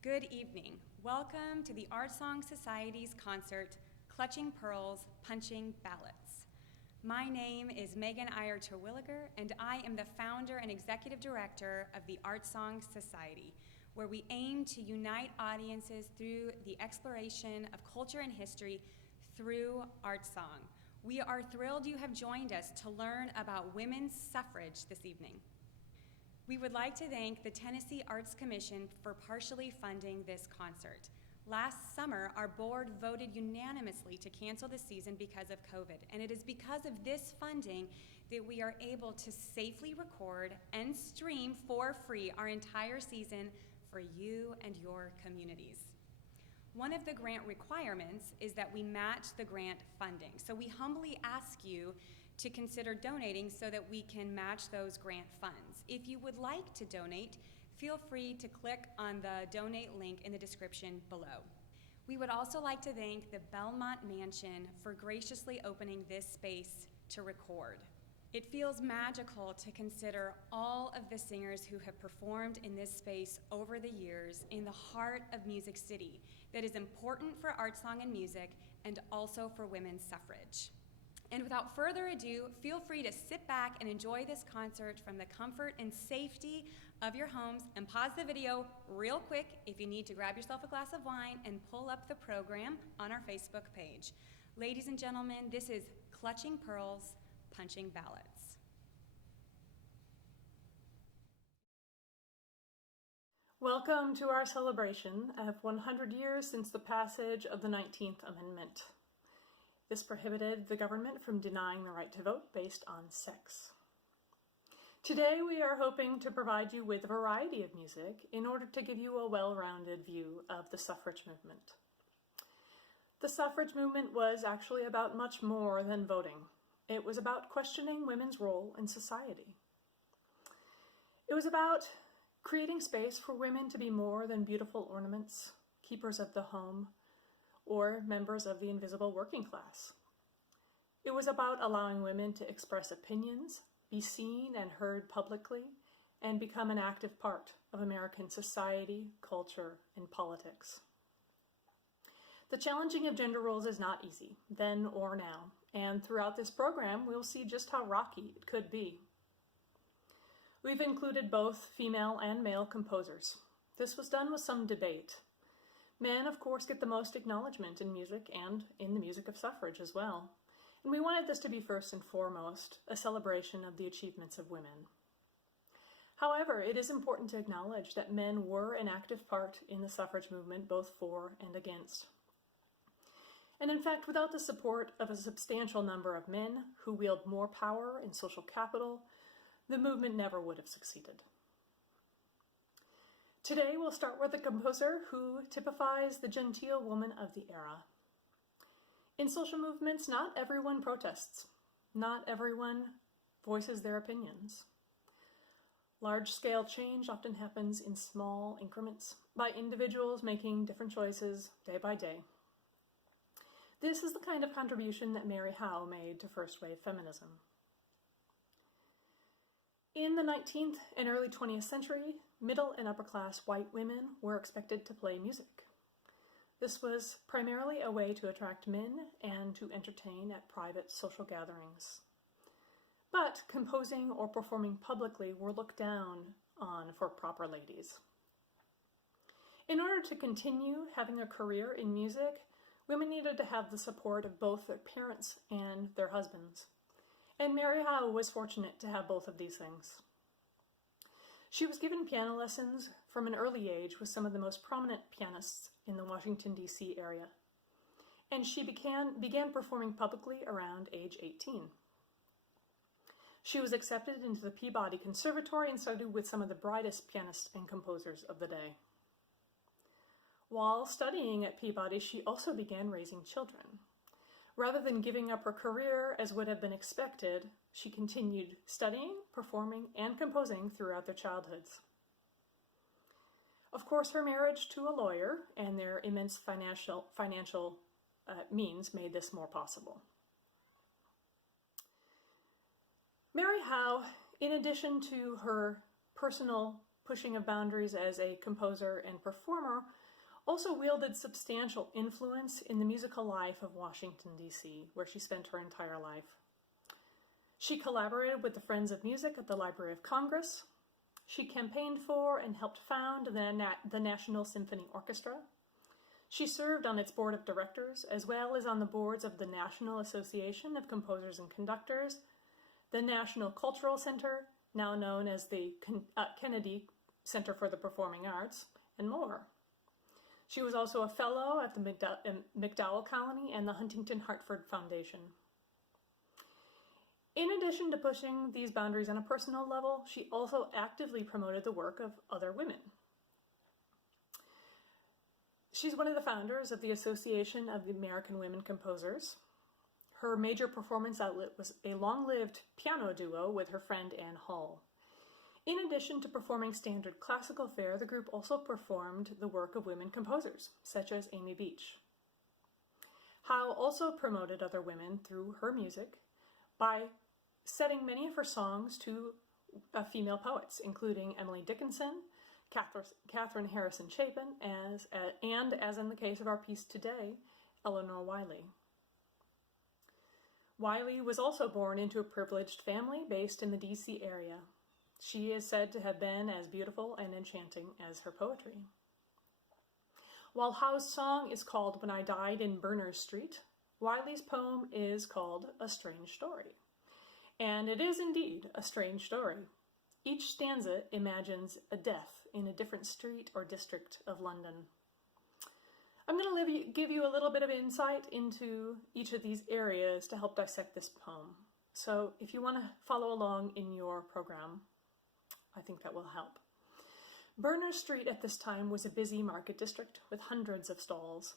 Good evening. Welcome to the Art Song Society's concert, Clutching Pearls, Punching Ballots. My name is Megan Iyer-Terwilliger, and I am the founder and executive director of the Art Song Society, where we aim to unite audiences through the exploration of culture and history through art song. We are thrilled you have joined us to learn about women's suffrage this evening. We would like to thank the Tennessee Arts Commission for partially funding this concert. Last summer, our board voted unanimously to cancel the season because of COVID, and it is because of this funding that we are able to safely record and stream for free our entire season for you and your communities. One of the grant requirements is that we match the grant funding, so we humbly ask you to consider donating so that we can match those grant funds. If you would like to donate, feel free to click on the donate link in the description below. We would also like to thank the Belmont Mansion for graciously opening this space to record. It feels magical to consider all of the singers who have performed in this space over the years in the heart of Music City that is important for art song and music and also for women's suffrage. And without further ado, feel free to sit back and enjoy this concert from the comfort and safety of your homes, and pause the video real quick if you need to grab yourself a glass of wine and pull up the program on our Facebook page. Ladies and gentlemen, this is Clutching Pearls, Punching Ballots. Welcome to our celebration of 100 years since the passage of the 19th Amendment. This prohibited the government from denying the right to vote based on sex. Today we are hoping to provide you with a variety of music in order to give you a well-rounded view of the suffrage movement. The suffrage movement was actually about much more than voting. It was about questioning women's role in society. It was about creating space for women to be more than beautiful ornaments, keepers of the home, or members of the invisible working class. It was about allowing women to express opinions, be seen and heard publicly, and become an active part of American society, culture, and politics. The challenging of gender roles is not easy, then or now, and throughout this program we'll see just how rocky it could be. We've included both female and male composers. This was done with some debate. Men, of course, get the most acknowledgement in music and in the music of suffrage as well. And we wanted this to be first and foremost a celebration of the achievements of women. However, it is important to acknowledge that men were an active part in the suffrage movement, both for and against. And in fact, without the support of a substantial number of men who wield more power and social capital, the movement never would have succeeded. Today we'll start with a composer who typifies the genteel woman of the era. In social movements, not everyone protests. Not everyone voices their opinions. Large-scale change often happens in small increments by individuals making different choices day by day. This is the kind of contribution that Mary Howe made to first-wave feminism. In the 19th and early 20th century, middle and upper-class white women were expected to play music. This was primarily a way to attract men and to entertain at private social gatherings. But composing or performing publicly were looked down on for proper ladies. In order to continue having a career in music, women needed to have the support of both their parents and their husbands. And Mary Howe was fortunate to have both of these things. She was given piano lessons from an early age with some of the most prominent pianists in the Washington, D.C. area. And she began performing publicly around age 18. She was accepted into the Peabody Conservatory and studied with some of the brightest pianists and composers of the day. While studying at Peabody, she also began raising children. Rather than giving up her career as would have been expected, she continued studying, performing, and composing throughout their childhoods. Of course, her marriage to a lawyer and their immense financial means made this more possible. Mary Howe, in addition to her personal pushing of boundaries as a composer and performer, also wielded substantial influence in the musical life of Washington, D.C., where she spent her entire life. She collaborated with the Friends of Music at the Library of Congress. She campaigned for and helped found the National Symphony Orchestra. She served on its board of directors, as well as on the boards of the National Association of Composers and Conductors, the National Cultural Center, now known as the Kennedy Center for the Performing Arts, and more. She was also a fellow at the MacDowell Colony and the Huntington Hartford Foundation. In addition to pushing these boundaries on a personal level, she also actively promoted the work of other women. She's one of the founders of the Association of the American Women Composers. Her major performance outlet was a long-lived piano duo with her friend Anne Hall. In addition to performing standard classical fare, the group also performed the work of women composers, such as Amy Beach. Howe also promoted other women through her music by setting many of her songs to female poets, including Emily Dickinson, Catherine Harrison Chapin, and as in the case of our piece today, Eleanor Wiley. Wiley was also born into a privileged family based in the D.C. area. She is said to have been as beautiful and enchanting as her poetry. While Howe's song is called When I Died in Berners Street, Wiley's poem is called A Strange Story. And it is indeed a strange story. Each stanza imagines a death in a different street or district of London. I'm going to give you a little bit of insight into each of these areas to help dissect this poem. So if you want to follow along in your program, I think that will help. Berners Street at this time was a busy market district with hundreds of stalls.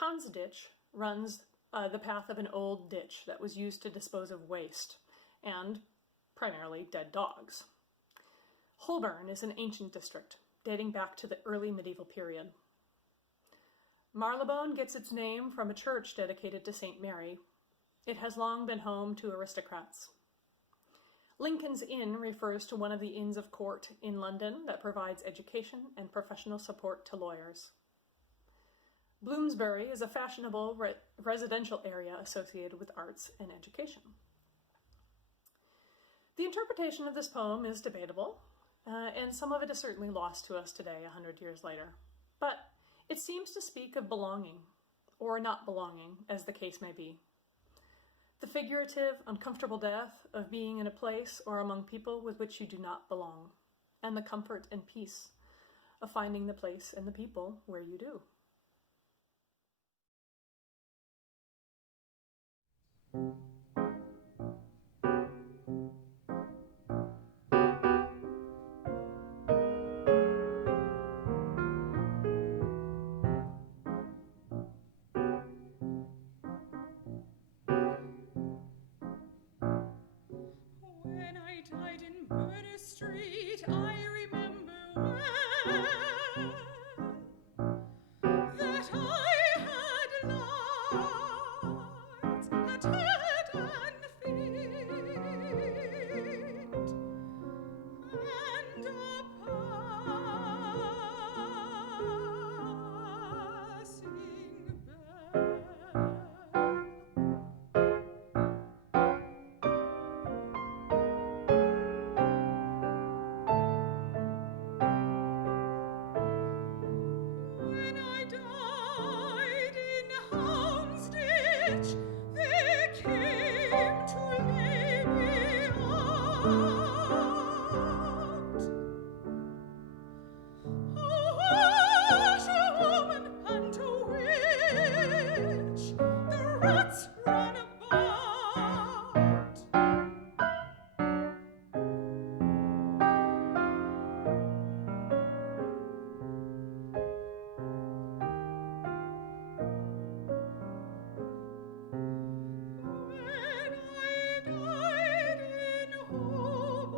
Houndsditch runs the path of an old ditch that was used to dispose of waste, and primarily dead dogs. Holborn is an ancient district, dating back to the early medieval period. Marylebone gets its name from a church dedicated to St. Mary. It has long been home to aristocrats. Lincoln's Inn refers to one of the Inns of Court in London that provides education and professional support to lawyers. Bloomsbury is a fashionable residential area associated with arts and education. The interpretation of this poem is debatable, and some of it is certainly lost to us today, 100 years later. But it seems to speak of belonging, or not belonging, as the case may be. The figurative, uncomfortable death of being in a place or among people with which you do not belong, and the comfort and peace of finding the place and the people where you do. When I died in Berners Street, I remember well that I had lights at head and feet, and a passing bell. When I died in Houndsditch, they came to lay me out. A washerwoman and a witch, the rats ran about. When I died in Holborn,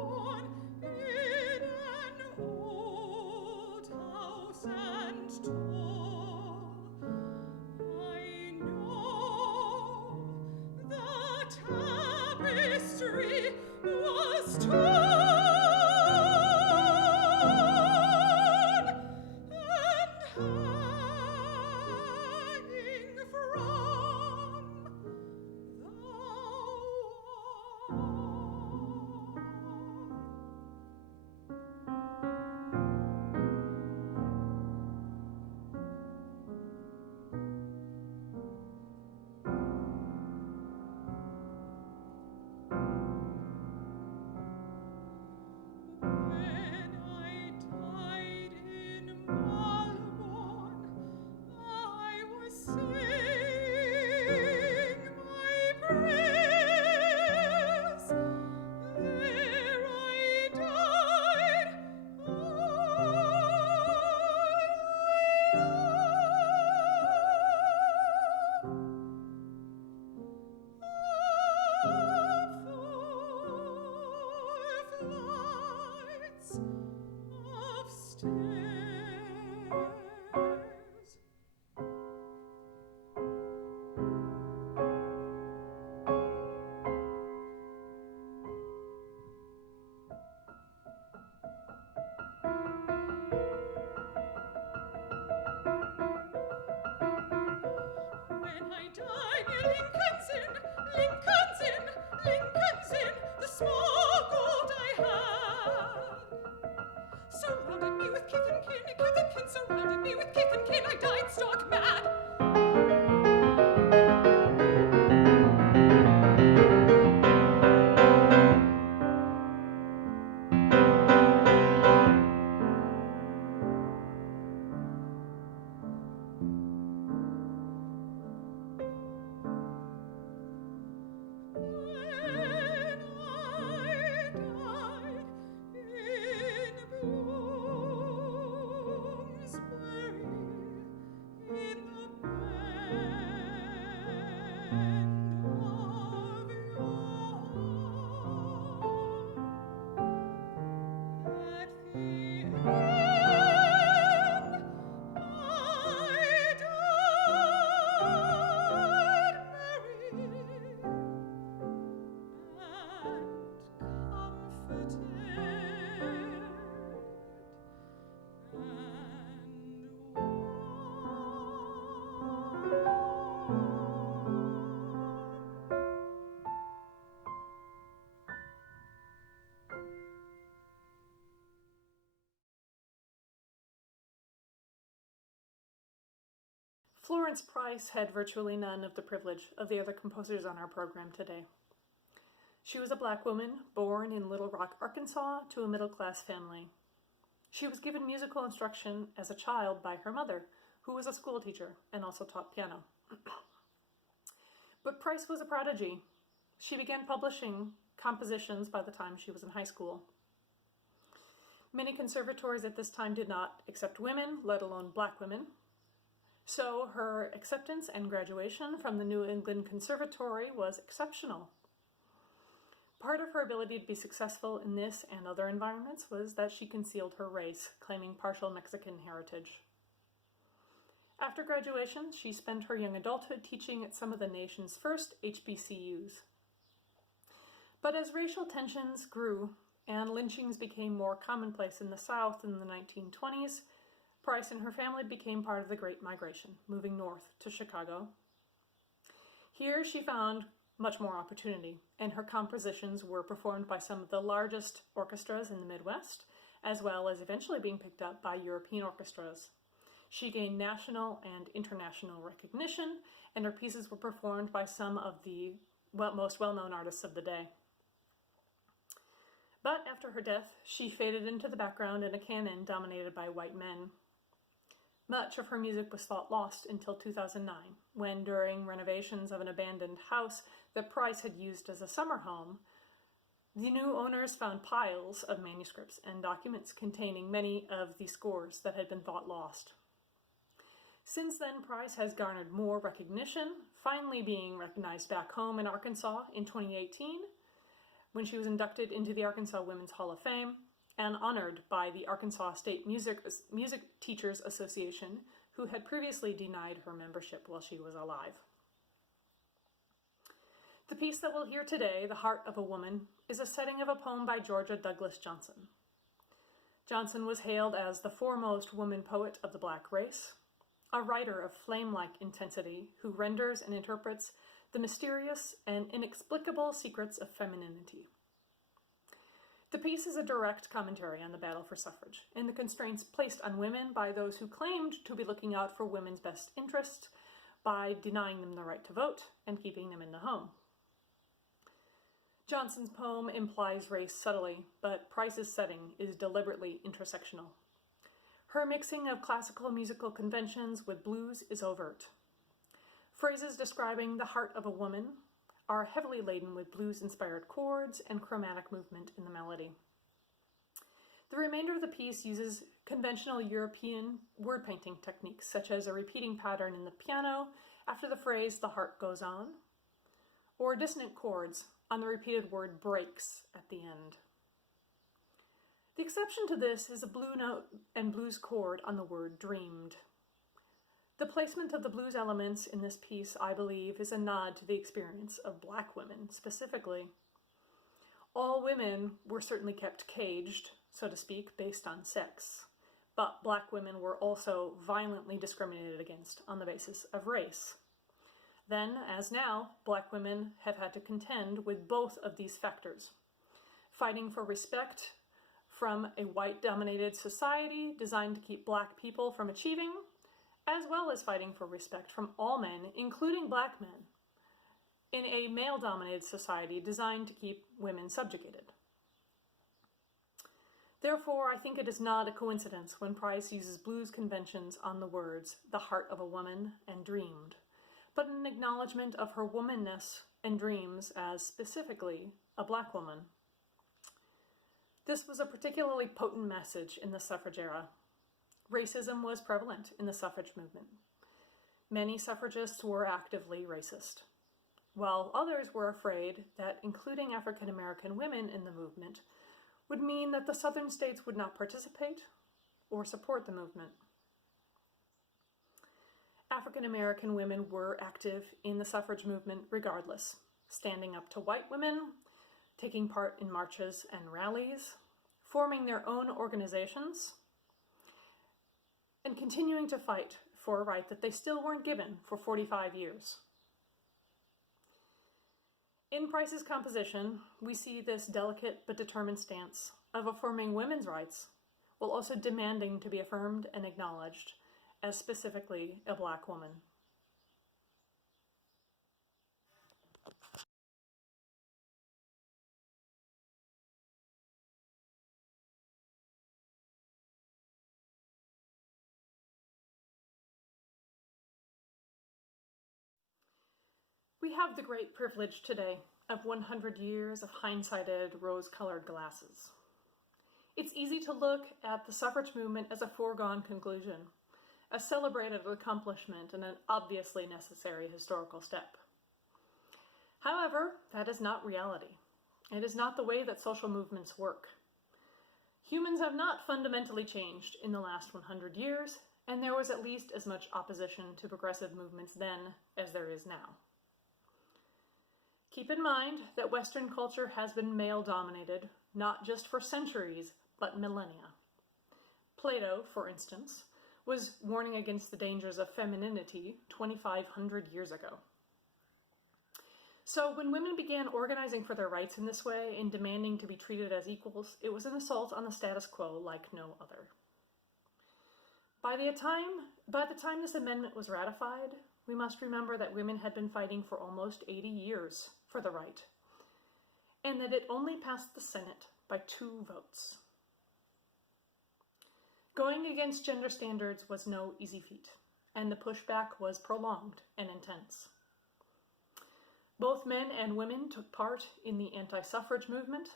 Florence Price had virtually none of the privilege of the other composers on our program today. She was a black woman born in Little Rock, Arkansas, to a middle-class family. She was given musical instruction as a child by her mother, who was a school teacher and also taught piano. But Price was a prodigy. She began publishing compositions by the time she was in high school. Many conservatories at this time did not accept women, let alone black women. So her acceptance and graduation from the New England Conservatory was exceptional. Part of her ability to be successful in this and other environments was that she concealed her race, claiming partial Mexican heritage. After graduation, she spent her young adulthood teaching at some of the nation's first HBCUs. But as racial tensions grew and lynchings became more commonplace in the South in the 1920s, Price and her family became part of the Great Migration, moving north to Chicago. Here she found much more opportunity, and her compositions were performed by some of the largest orchestras in the Midwest, as well as eventually being picked up by European orchestras. She gained national and international recognition, and her pieces were performed by some of the most well-known artists of the day. But after her death, she faded into the background in a canon dominated by white men. Much of her music was thought lost until 2009, when, during renovations of an abandoned house that Price had used as a summer home, the new owners found piles of manuscripts and documents containing many of the scores that had been thought lost. Since then, Price has garnered more recognition, finally being recognized back home in Arkansas in 2018, when she was inducted into the Arkansas Women's Hall of Fame, and honored by the Arkansas State Music Teachers Association, who had previously denied her membership while she was alive. The piece that we'll hear today, The Heart of a Woman, is a setting of a poem by Georgia Douglas Johnson. Johnson was hailed as the foremost woman poet of the black race, a writer of flame-like intensity who renders and interprets the mysterious and inexplicable secrets of femininity. The piece is a direct commentary on the battle for suffrage and the constraints placed on women by those who claimed to be looking out for women's best interests by denying them the right to vote and keeping them in the home. Johnson's poem implies race subtly, but Price's setting is deliberately intersectional. Her mixing of classical musical conventions with blues is overt. Phrases describing the heart of a woman are heavily laden with blues-inspired chords and chromatic movement in the melody. The remainder of the piece uses conventional European word painting techniques, such as a repeating pattern in the piano after the phrase "the heart goes on," or dissonant chords on the repeated word "breaks" at the end. The exception to this is a blue note and blues chord on the word "dreamed." The placement of the blues elements in this piece, I believe, is a nod to the experience of black women specifically. All women were certainly kept caged, so to speak, based on sex, but black women were also violently discriminated against on the basis of race. Then, as now, black women have had to contend with both of these factors, fighting for respect from a white-dominated society designed to keep black people from achieving, as well as fighting for respect from all men, including black men, in a male-dominated society designed to keep women subjugated. Therefore, I think it is not a coincidence when Price uses blues conventions on the words "the heart of a woman" and "dreamed," but an acknowledgement of her womanness and dreams as specifically a black woman. This was a particularly potent message in the suffrage era. Racism was prevalent in the suffrage movement. Many suffragists were actively racist, while others were afraid that including African American women in the movement would mean that the Southern states would not participate or support the movement. African American women were active in the suffrage movement regardless, standing up to white women, taking part in marches and rallies, forming their own organizations, and continuing to fight for a right that they still weren't given for 45 years. In Price's composition, we see this delicate but determined stance of affirming women's rights while also demanding to be affirmed and acknowledged as specifically a black woman. We have the great privilege today of 100 years of hindsighted rose-colored glasses. It's easy to look at the suffrage movement as a foregone conclusion, a celebrated accomplishment and an obviously necessary historical step. However, that is not reality. It is not the way that social movements work. Humans have not fundamentally changed in the last 100 years, and there was at least as much opposition to progressive movements then as there is now. Keep in mind that Western culture has been male-dominated, not just for centuries, but millennia. Plato, for instance, was warning against the dangers of femininity 2,500 years ago. So when women began organizing for their rights in this way and demanding to be treated as equals, it was an assault on the status quo like no other. By the time this amendment was ratified, we must remember that women had been fighting for almost 80 years for the right, and that it only passed the Senate by 2 votes. Going against gender standards was no easy feat, and the pushback was prolonged and intense. Both men and women took part in the anti-suffrage movement.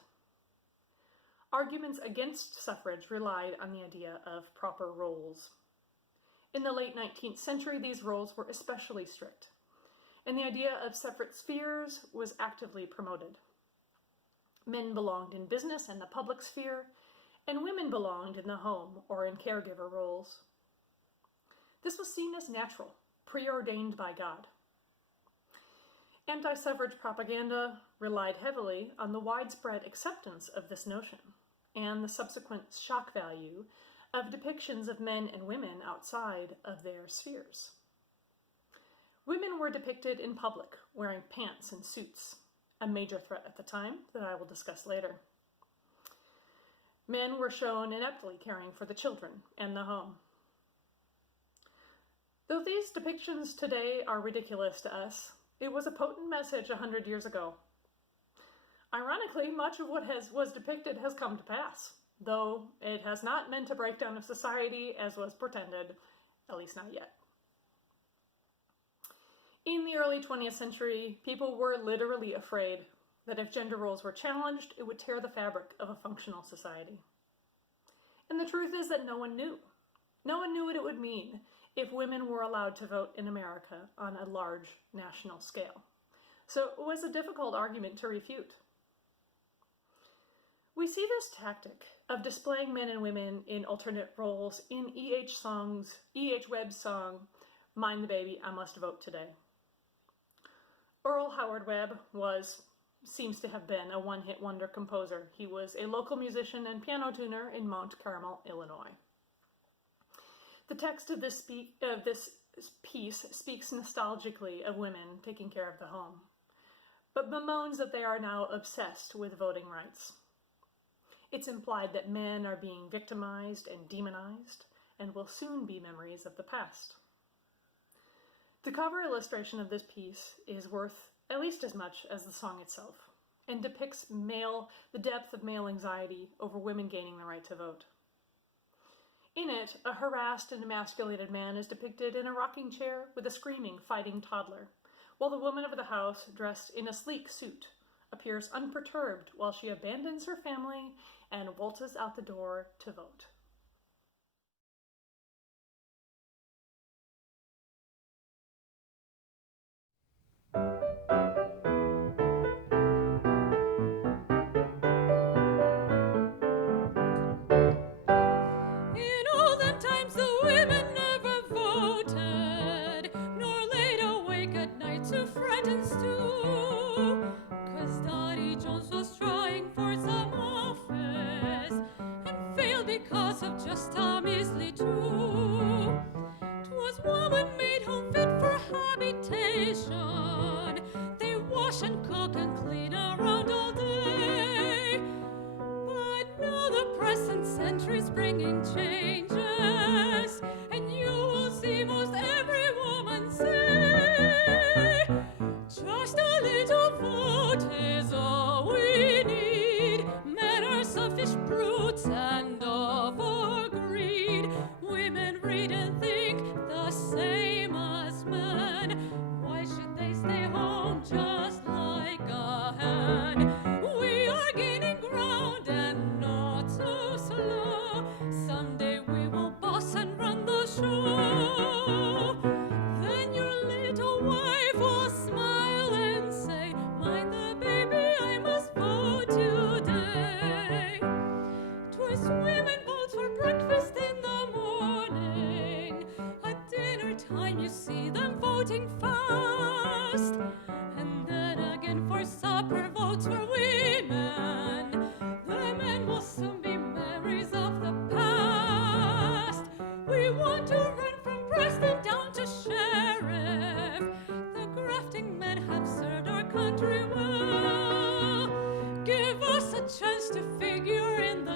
Arguments against suffrage relied on the idea of proper roles. In the late 19th century, these roles were especially strict, and the idea of separate spheres was actively promoted. Men belonged in business and the public sphere, and women belonged in the home or in caregiver roles. This was seen as natural, preordained by God. Anti-suffrage propaganda relied heavily on the widespread acceptance of this notion and the subsequent shock value of depictions of men and women outside of their spheres. Women were depicted in public wearing pants and suits, a major threat at the time that I will discuss later. Men were shown ineptly caring for the children and the home. Though these depictions today are ridiculous to us, it was a potent message 100 years ago. Ironically, much of what was depicted has come to pass, though it has not meant a breakdown of society as was pretended, at least not yet. In the early 20th century, people were literally afraid that if gender roles were challenged, it would tear the fabric of a functional society. And the truth is that no one knew. No one knew what it would mean if women were allowed to vote in America on a large national scale. So it was a difficult argument to refute. We see this tactic of displaying men and women in alternate roles in E.H. Webb's song, Mind the Baby, I Must Vote Today. Earl Howard Webb seems to have been a one-hit wonder composer. He was a local musician and piano tuner in Mount Carmel, Illinois. The text of this piece speaks nostalgically of women taking care of the home, but bemoans that they are now obsessed with voting rights. It's implied that men are being victimized and demonized and will soon be memories of the past. The cover illustration of this piece is worth at least as much as the song itself, and depicts the depth of male anxiety over women gaining the right to vote. In it, a harassed and emasculated man is depicted in a rocking chair with a screaming, fighting toddler, while the woman of the house, dressed in a sleek suit, appears unperturbed while she abandons her family and waltzes out the door to vote. In olden times the women never voted, nor laid awake at night to fret and stew, 'cause Daddy Jones was trying for some office, and failed because of just a measly 2. 'Twas woman made home fit for habitation, they wash and cook and clean around all day. But now the present century's bringing changes, and you will see most every woman say, just a little vote is all we need. Men are selfish brutes and of our greed. Women read and think the same as men. Why should they stay home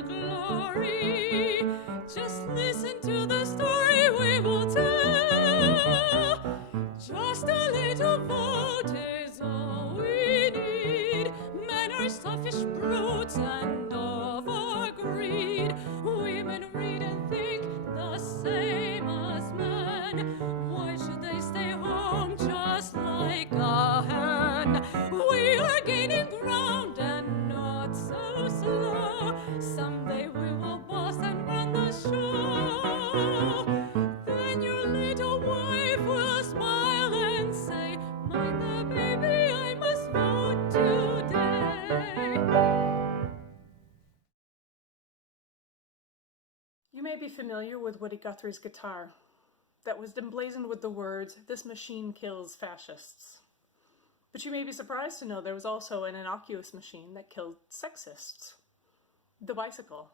the glory. Just listen to the story we will tell. Just a little vote is all we need. Men are selfish brutes and of our greed. Women read and think the same as men. Why should they stay home just like a hen? We are gaining ground and not so slow. Someday we will boss and run the show. Then your little wife will smile and say, mind the baby, I must vote today. You may be familiar with Woody Guthrie's guitar that was emblazoned with the words, "This machine kills fascists." But you may be surprised to know there was also an innocuous machine that killed sexists. The bicycle.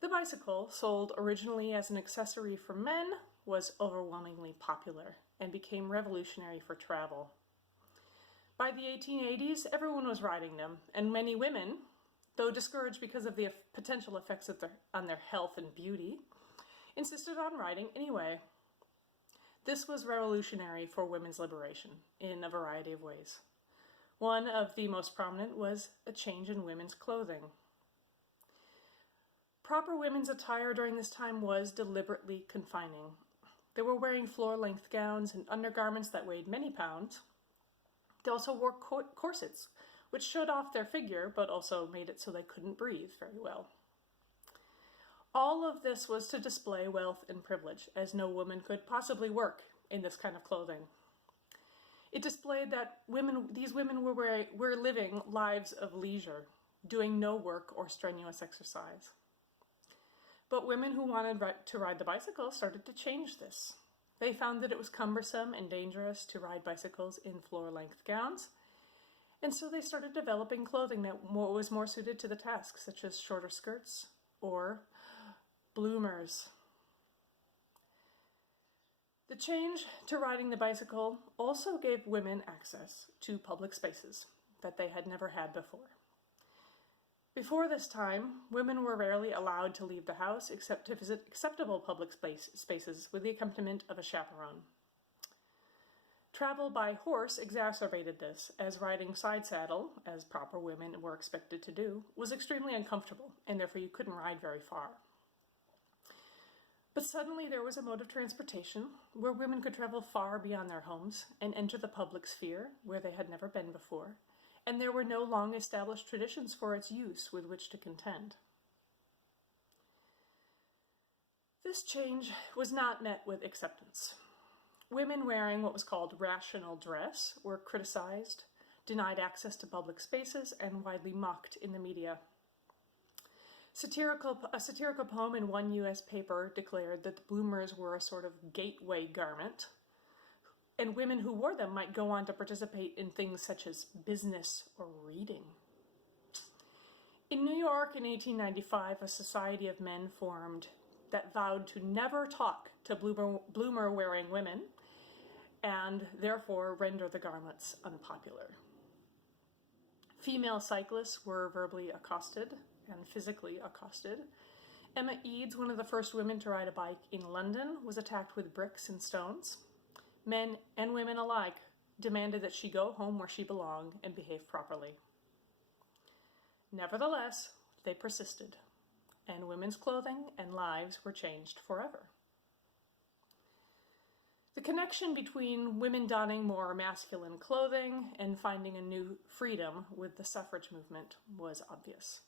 The bicycle, sold originally as an accessory for men, was overwhelmingly popular and became revolutionary for travel. By the 1880s, everyone was riding them, and many women, though discouraged because of the potential effects on their health and beauty, insisted on riding anyway. This was revolutionary for women's liberation in a variety of ways. One of the most prominent was a change in women's clothing. Proper women's attire during this time was deliberately confining. They were wearing floor-length gowns and undergarments that weighed many pounds. They also wore corsets, which showed off their figure, but also made it so they couldn't breathe very well. All of this was to display wealth and privilege, as no woman could possibly work in this kind of clothing. It displayed that these women were living lives of leisure, doing no work or strenuous exercise. But women who wanted to ride the bicycle started to change this. They found that it was cumbersome and dangerous to ride bicycles in floor-length gowns, and so they started developing clothing that was more suited to the task, such as shorter skirts or bloomers. The change to riding the bicycle also gave women access to public spaces that they had never had before. Before this time, women were rarely allowed to leave the house except to visit acceptable public spaces with the accompaniment of a chaperone. Travel by horse exacerbated this, as riding side saddle, as proper women were expected to do, was extremely uncomfortable, and therefore you couldn't ride very far. But suddenly there was a mode of transportation where women could travel far beyond their homes and enter the public sphere where they had never been before, and there were no long-established traditions for its use with which to contend. This change was not met with acceptance. Women wearing what was called rational dress were criticized, denied access to public spaces, and widely mocked in the media. A satirical poem in one U.S. paper declared that the bloomers were a sort of gateway garment, and women who wore them might go on to participate in things such as business or reading. In New York in 1895, a society of men formed that vowed to never talk to bloomer-wearing women and therefore render the garments unpopular. Female cyclists were verbally accosted and physically accosted. Emma Eads, one of the first women to ride a bike in London, was attacked with bricks and stones. Men and women alike demanded that she go home where she belonged and behave properly. Nevertheless, they persisted, and women's clothing and lives were changed forever. The connection between women donning more masculine clothing and finding a new freedom with the suffrage movement was obvious.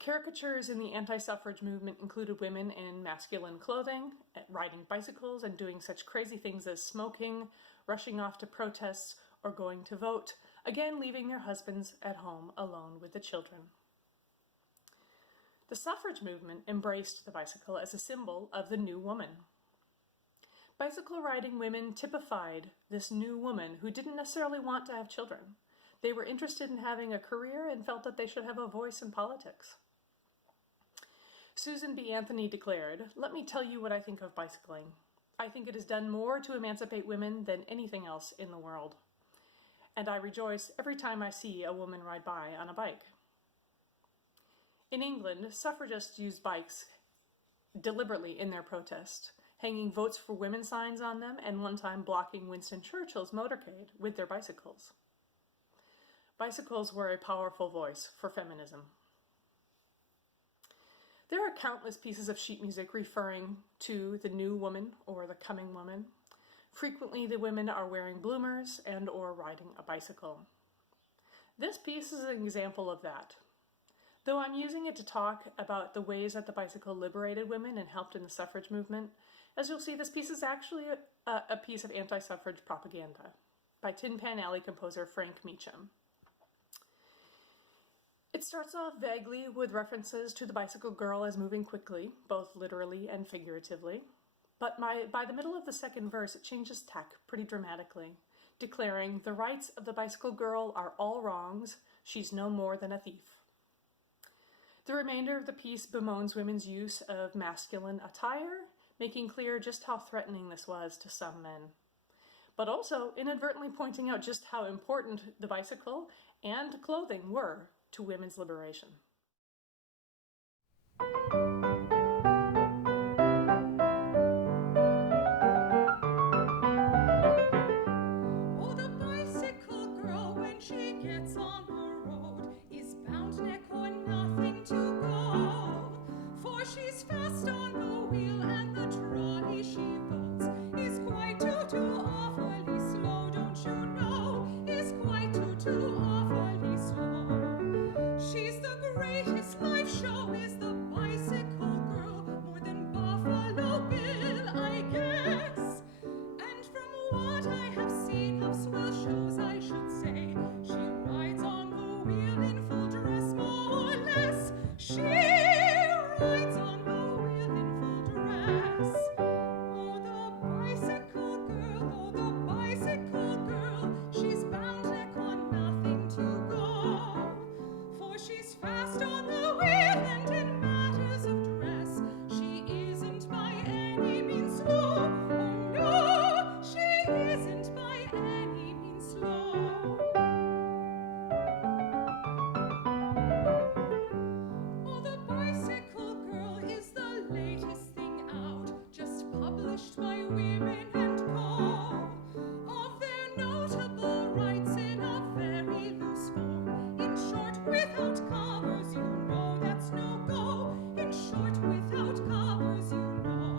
Caricatures in the anti-suffrage movement included women in masculine clothing, riding bicycles, and doing such crazy things as smoking, rushing off to protests, or going to vote, again leaving their husbands at home alone with the children. The suffrage movement embraced the bicycle as a symbol of the new woman. Bicycle riding women typified this new woman who didn't necessarily want to have children. They were interested in having a career and felt that they should have a voice in politics. Susan B. Anthony declared, "Let me tell you what I think of bicycling. I think it has done more to emancipate women than anything else in the world. And I rejoice every time I see a woman ride by on a bike." In England, suffragists used bikes deliberately in their protest, hanging votes for women signs on them and one time blocking Winston Churchill's motorcade with their bicycles. Bicycles were a powerful voice for feminism. There are countless pieces of sheet music referring to the new woman or the coming woman. Frequently, the women are wearing bloomers and or riding a bicycle. This piece is an example of that. Though I'm using it to talk about the ways that the bicycle liberated women and helped in the suffrage movement, as you'll see, this piece is actually a piece of anti-suffrage propaganda by Tin Pan Alley composer Frank Meacham. It starts off vaguely with references to the bicycle girl as moving quickly, both literally and figuratively. But by the middle of the second verse, it changes tack pretty dramatically, declaring, "The rights of the bicycle girl are all wrongs. She's no more than a thief." The remainder of the piece bemoans women's use of masculine attire, making clear just how threatening this was to some men, but also inadvertently pointing out just how important the bicycle and clothing were to women's liberation. Oh, the bicycle girl, when she gets on the road, is bound neck or nothing to go. For she's fast on the wheel, and the trolley she votes is quite too awfully slow, don't you know? Is quite too awfully slow. She's the greatest life show, is the bicycle girl, more than Buffalo Bill, I guess. And from what I have seen of swell shows, I should say, she rides on the wheel in full dress, more or less. She rides on the wheel in full dress. Oh, the bicycle girl, oh, the bicycle girl, she's bound neck on nothing to go. For she's fast on the wheel, and in matters of dress, she isn't by any means slow. Oh no, she isn't by any means slow. Oh, the bicycle girl is the latest thing out, just published by Women and Co. Of their notable rights in a very loose form. In short, without covers, you know that's no go. In short, without covers, you know.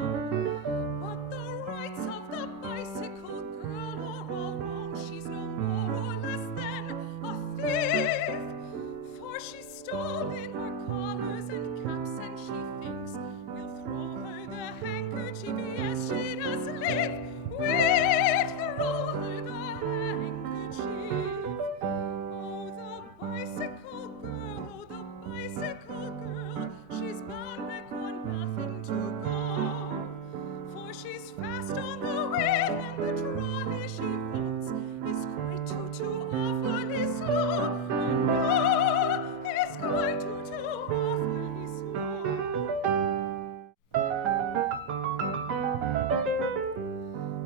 But the rights of the bicycle girl are all wrong. She's no more or less than a thief. For she's stolen her collars and caps, and she thinks we'll throw her the handkerchief. Yes, she does live. We'd throw her the handkerchief. Oh, the bicycle girl, oh, the bicycle girl, she's bound neck on nothing to go. For she's fast on the wheel, and the trolley she votes is quite too awfully slow. Oh no, it's quite too awfully slow.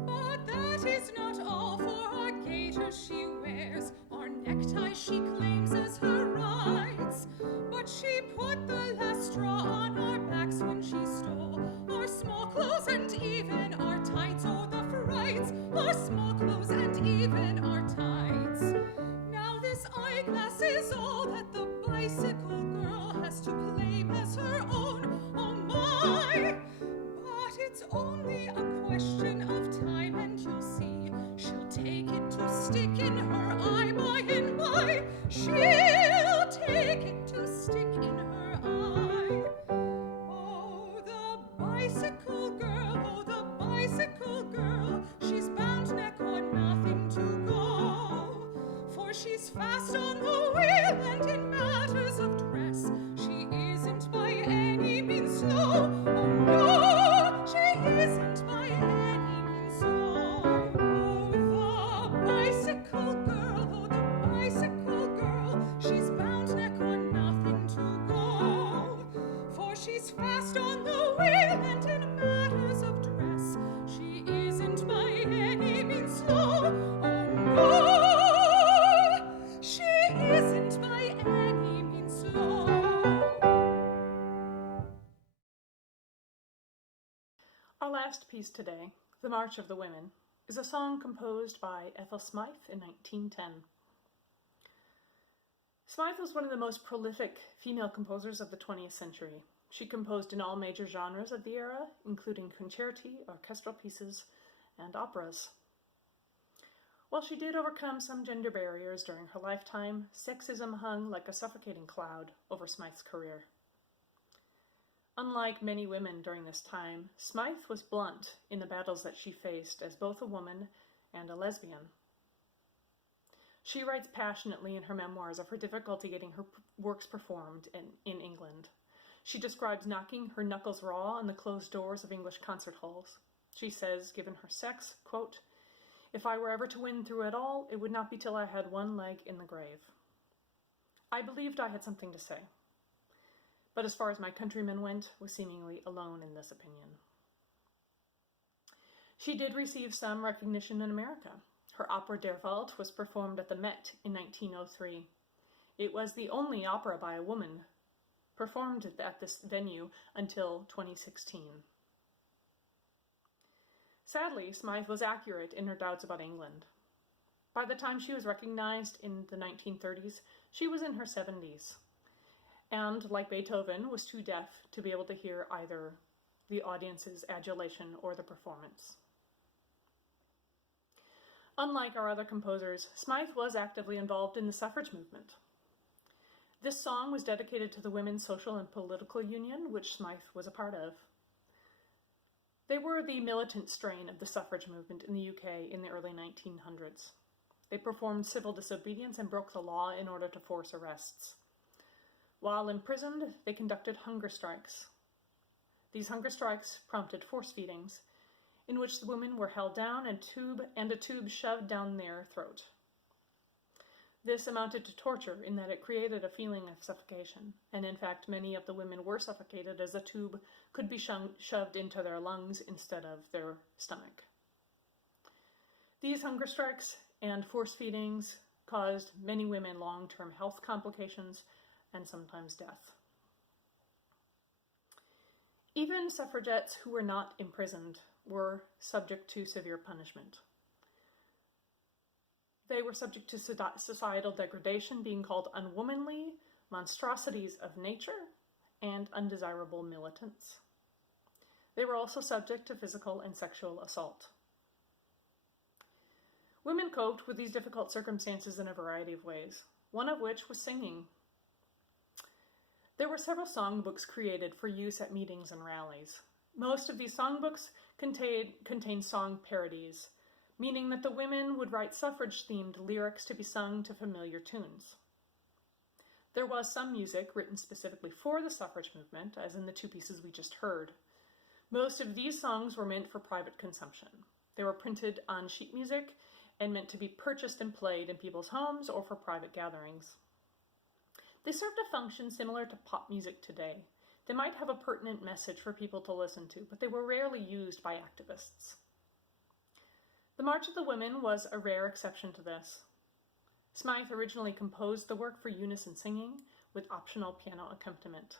But that is not all, for our gaiters she wears, our necktie she claims as her rights. But she put the last straw on our backs when she stole our small clothes and even our tights. Oh, the frights, our small clothes and even our tights. Now this eyeglass is all that the bicycle girl has to claim as her own. Oh my! But it's only a question of time, and you'll see she'll take it to stick in her eye by and by. She'll take it to stick in her eye. Oh, the bicycle girl, oh, the bicycle girl, she's bound neck on nothing to go. For she's fast on the wheel, and in matters of dress, she isn't by any means slow. Oh no, she isn't by any Our last piece today, The March of the Women, is a song composed by Ethel Smythe in 1910. Smythe was one of the most prolific female composers of the 20th century. She composed in all major genres of the era, including concerti, orchestral pieces, and operas. While she did overcome some gender barriers during her lifetime, sexism hung like a suffocating cloud over Smythe's career. Unlike many women during this time, Smythe was blunt in the battles that she faced as both a woman and a lesbian. She writes passionately in her memoirs of her difficulty getting her works performed in England. She describes knocking her knuckles raw on the closed doors of English concert halls. She says, given her sex, quote, "If I were ever to win through it all, it would not be till I had one leg in the grave. I believed I had something to say, but as far as my countrymen went, was seemingly alone in this opinion." She did receive some recognition in America. Her opera Der Wald was performed at the Met in 1903. It was the only opera by a woman performed at this venue until 2016. Sadly, Smythe was accurate in her doubts about England. By the time she was recognized in the 1930s, she was in her 70s, and, like Beethoven, was too deaf to be able to hear either the audience's adulation or the performance. Unlike our other composers, Smythe was actively involved in the suffrage movement. This song was dedicated to the Women's Social and Political Union, which Smythe was a part of. They were the militant strain of the suffrage movement in the UK in the early 1900s. They performed civil disobedience and broke the law in order to force arrests. While imprisoned, they conducted hunger strikes. These hunger strikes prompted force feedings, in which the women were held down and a tube shoved down their throat. This amounted to torture in that it created a feeling of suffocation, and in fact many of the women were suffocated as the tube could be shoved into their lungs instead of their stomach. These hunger strikes and force feedings caused many women long-term health complications and sometimes death. Even suffragettes who were not imprisoned were subject to severe punishment. They were subject to societal degradation, being called unwomanly, monstrosities of nature, and undesirable militants. They were also subject to physical and sexual assault. Women coped with these difficult circumstances in a variety of ways, one of which was singing. There were several songbooks created for use at meetings and rallies. Most of these songbooks contained song parodies, meaning that the women would write suffrage-themed lyrics to be sung to familiar tunes. There was some music written specifically for the suffrage movement, as in the two pieces we just heard. Most of these songs were meant for private consumption. They were printed on sheet music and meant to be purchased and played in people's homes or for private gatherings. They served a function similar to pop music today. They might have a pertinent message for people to listen to, but they were rarely used by activists. The March of the Women was a rare exception to this. Smythe originally composed the work for unison singing with optional piano accompaniment.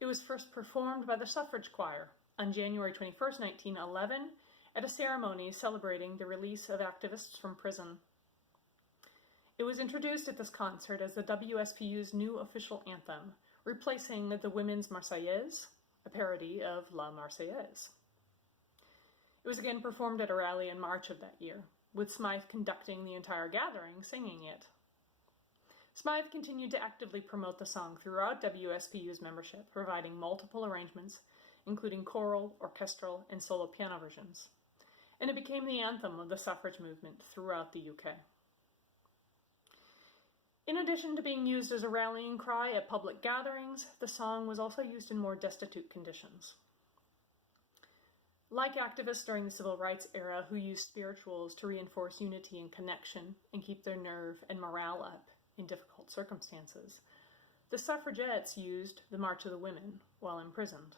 It was first performed by the suffrage choir on January 21, 1911, at a ceremony celebrating the release of activists from prison. It was introduced at this concert as the WSPU's new official anthem, replacing the Women's Marseillaise, a parody of La Marseillaise. It was again performed at a rally in March of that year, with Smythe conducting the entire gathering, singing it. Smythe continued to actively promote the song throughout WSPU's membership, providing multiple arrangements, including choral, orchestral, and solo piano versions, and it became the anthem of the suffrage movement throughout the UK. In addition to being used as a rallying cry at public gatherings, the song was also used in more destitute conditions. Like activists during the civil rights era who used spirituals to reinforce unity and connection and keep their nerve and morale up in difficult circumstances, the suffragettes used the March of the Women while imprisoned.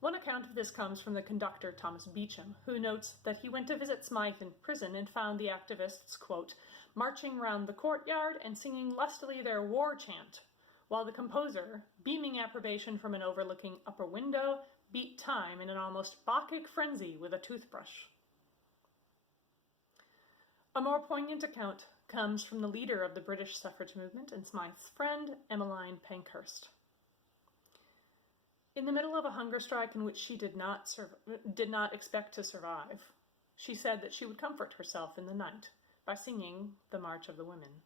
One account of this comes from the conductor Thomas Beecham, who notes that he went to visit Smythe in prison and found the activists, quote, marching round the courtyard and singing lustily their war chant, while the composer, beaming approbation from an overlooking upper window, beat time in an almost Bacchic frenzy with a toothbrush. A more poignant account comes from the leader of the British suffrage movement and Smythe's friend, Emmeline Pankhurst. In the middle of a hunger strike in which she did not expect to survive, she said that she would comfort herself in the night by singing the March of the Women.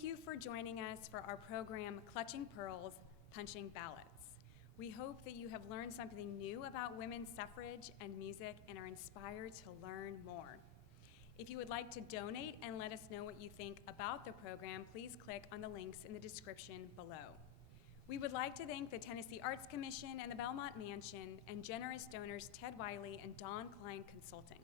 Thank you for joining us for our program, Clutching Pearls, Punching Ballots. We hope that you have learned something new about women's suffrage and music and are inspired to learn more. If you would like to donate and let us know what you think about the program, please click on the links in the description below. We would like to thank the Tennessee Arts Commission and the Belmont Mansion and generous donors Ted Wiley and Don Klein Consulting.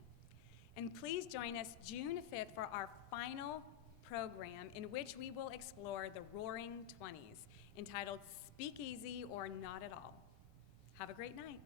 And please join us June 5th for our final program in which we will explore the Roaring 20s, entitled Speak Easy or Not at All. Have a great night.